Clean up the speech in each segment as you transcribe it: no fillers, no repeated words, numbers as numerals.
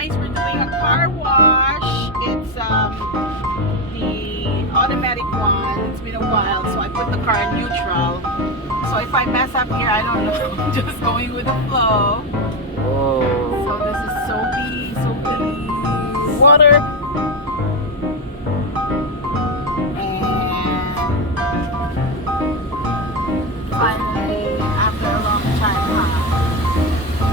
Guys, we're doing a car wash. It's the automatic one. It's been a while, so I put the car in neutral. So if I mess up here, I don't know. I'm just going with the flow. Whoa. So this is soapy, water. And finally, after a long time,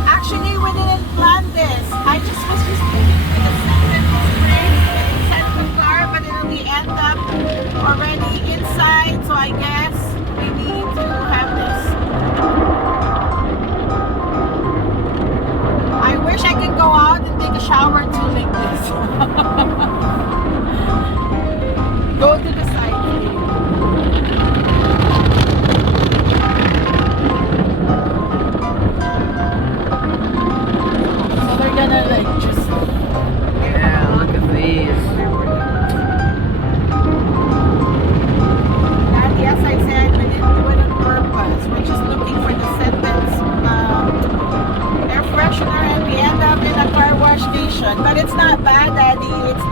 actually, we didn't plan this. I was just thinking for the sentence spray inside the car, but it'll be end up already inside. So I guess we need to have this. I wish I could go out and take a shower too like this. Go to the side, please. So they're gonna like just. Yeah, look at these. And yes, I said we didn't do it on purpose. We're just looking for the sentence air freshener, and we end up in a car wash station. But it's not bad, Daddy. It's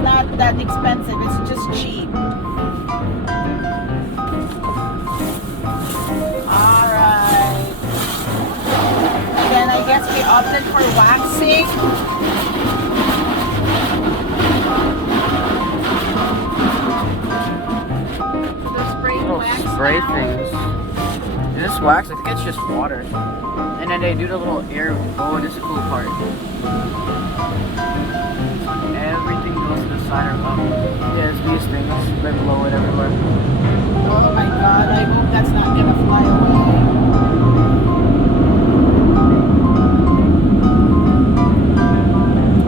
not that expensive. It's just cheap. All right. And then I guess we opted for waxing. The spray Little wax spray now. things. This wax, I think it's just water. And then they do the little air. Oh, this is the cool part. Everything goes to the side or up. Yeah, it's these things. They blow it everywhere. Oh my god, I hope that's not gonna fly away.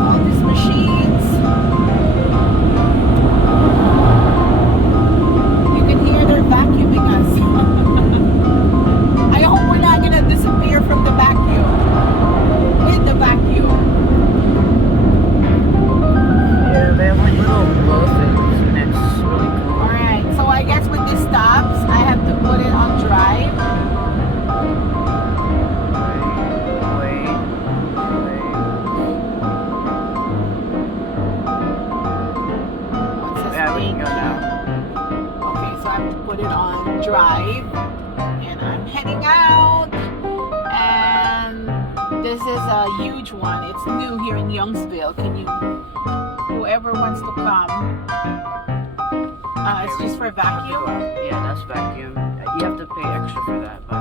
All these machines. You can hear they're vacuuming us. I hope we're not gonna disappear from the vacuum. With the vacuum. Yeah, they have like little blow things, and it's really cool. Alright, so I guess when this stops, I have to put it on drive. Wait. What's this Yeah, we can thing? go now. Okay, so I have to put it on drive. And I'm heading out. And this is a huge one. It's new here in Youngsville. Can you, whoever wants to come. It's just for vacuum. Yeah, that's vacuum. You have to pay extra for that, by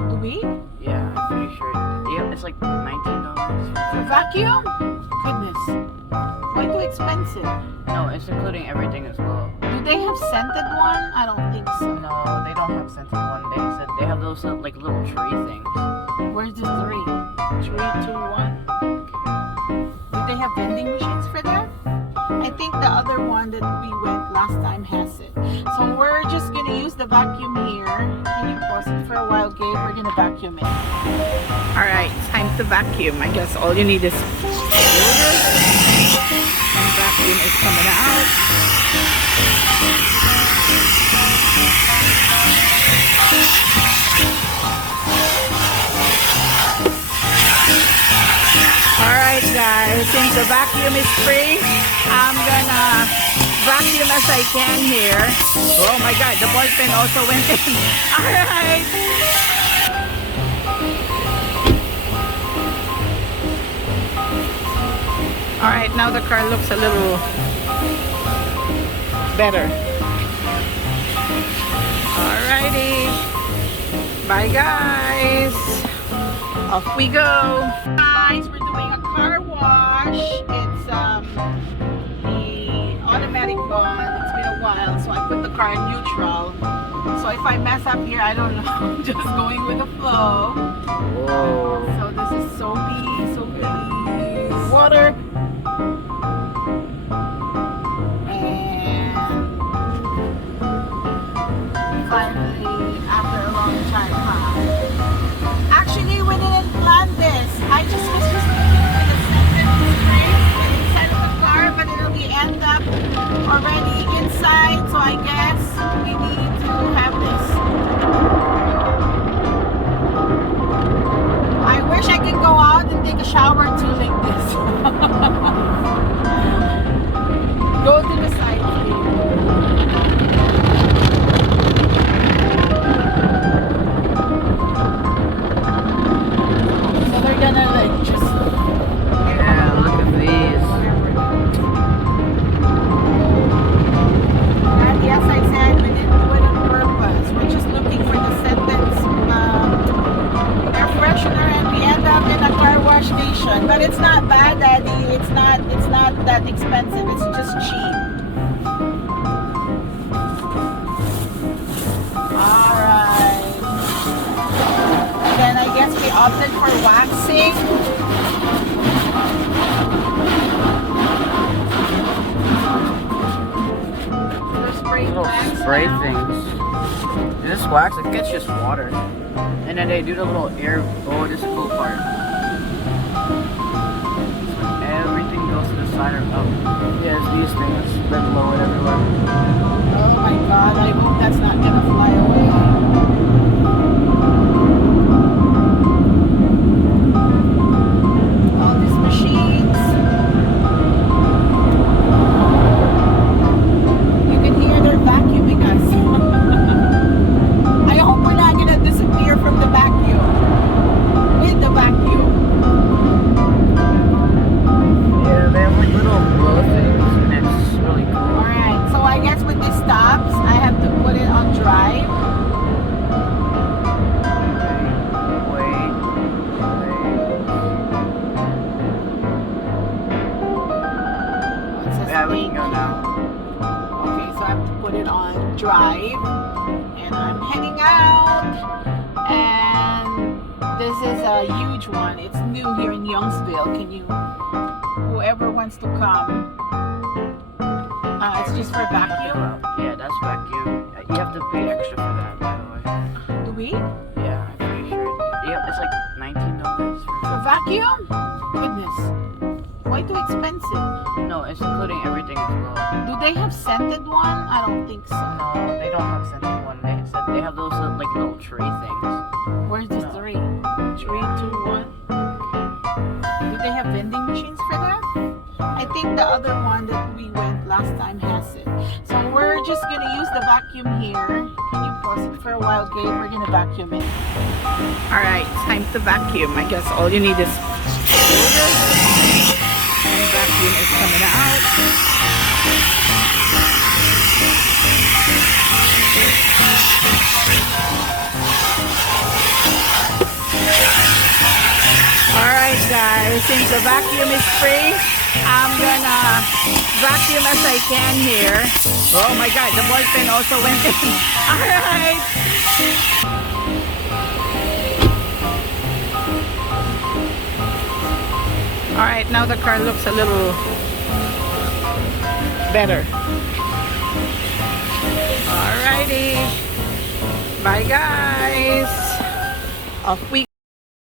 the Do we? way. Yeah, I'm pretty sure. Yeah, it's like $19. For vacuum? Goodness. Why too expensive? No, it's including everything as well. Do they have scented one? I don't think so. No, they don't have scented one. They said they have those like little tree things. Where's the 3? 3, 2, 1. Do they have vending machines for that? I think the other one that we went last time has it. So we're just gonna use the vacuum here. Can you pause it for a while, Gabe? We're gonna vacuum it. Alright, it's time to vacuum. I guess all you need is water. And vacuum is coming out. Alright guys, since the vacuum is free, I'm gonna vacuum as I can here. Oh my god, the ball pen also went in. Alright. Alright, now the car looks a little better. Alrighty. Bye guys. Off we go. Guys, we're doing a car wash. It's the automatic one. It's been a while, so I put the car in neutral. So if I mess up here, I don't know. I'm just going with the flow. Whoa. So this is soapy, water. And finally, after a long time, actually, we didn't plan this. I was just thinking for the sentence spray inside of the car, but it'll be end up already inside. So I guess we need to have this. I wish I could go out and take not bad, Daddy. It's not that expensive. It's just cheap. Alright. Then I guess we opted for waxing. Little spray things. This wax, it gets just water. And then they do the little air. Oh, this is the cool part. Everything goes to the side or up. Yeah, it's these things that blow it everywhere. Oh my god, I hope that's not gonna fly away. All these machines. You can hear they're vacuuming us. I hope we're not gonna disappear from the vacuum. With the vacuum. Yeah, they have like little blow things and it's really cool. Alright, so I guess when this stops, I have to put it on drive. Wait. It says Yeah, we thank can go you. now. Okay, so I have to put it on drive. And I'm heading out. And this is a huge one. It's new here in Youngsville. Can you, whoever wants to come, it's just for vacuum. Yeah, that's vacuum. You have to pay extra for that, by the way. Do we? Yeah, I'm pretty sure. Yep, it's like $19 For vacuum? Goodness. Why too expensive? No, it's including everything as well. Do they have scented one? I don't think so. No, they don't have scented one. They have those like little tray things. Where's the No. 3? 3, 2, 1. Do they have vending machines for that? I think the other one that we went last time has it. So we're just gonna use the vacuum here. Can you pause it for a while, Gabe? We're gonna vacuum it. Alright, time to vacuum. I guess all you need is and vacuum is coming out. Alright guys, since the vacuum is free, I'm gonna vacuum as I can here. Oh my god, the ball pen also went in. Alright. Alright, now the car looks a little better. Alrighty. Bye guys. Off we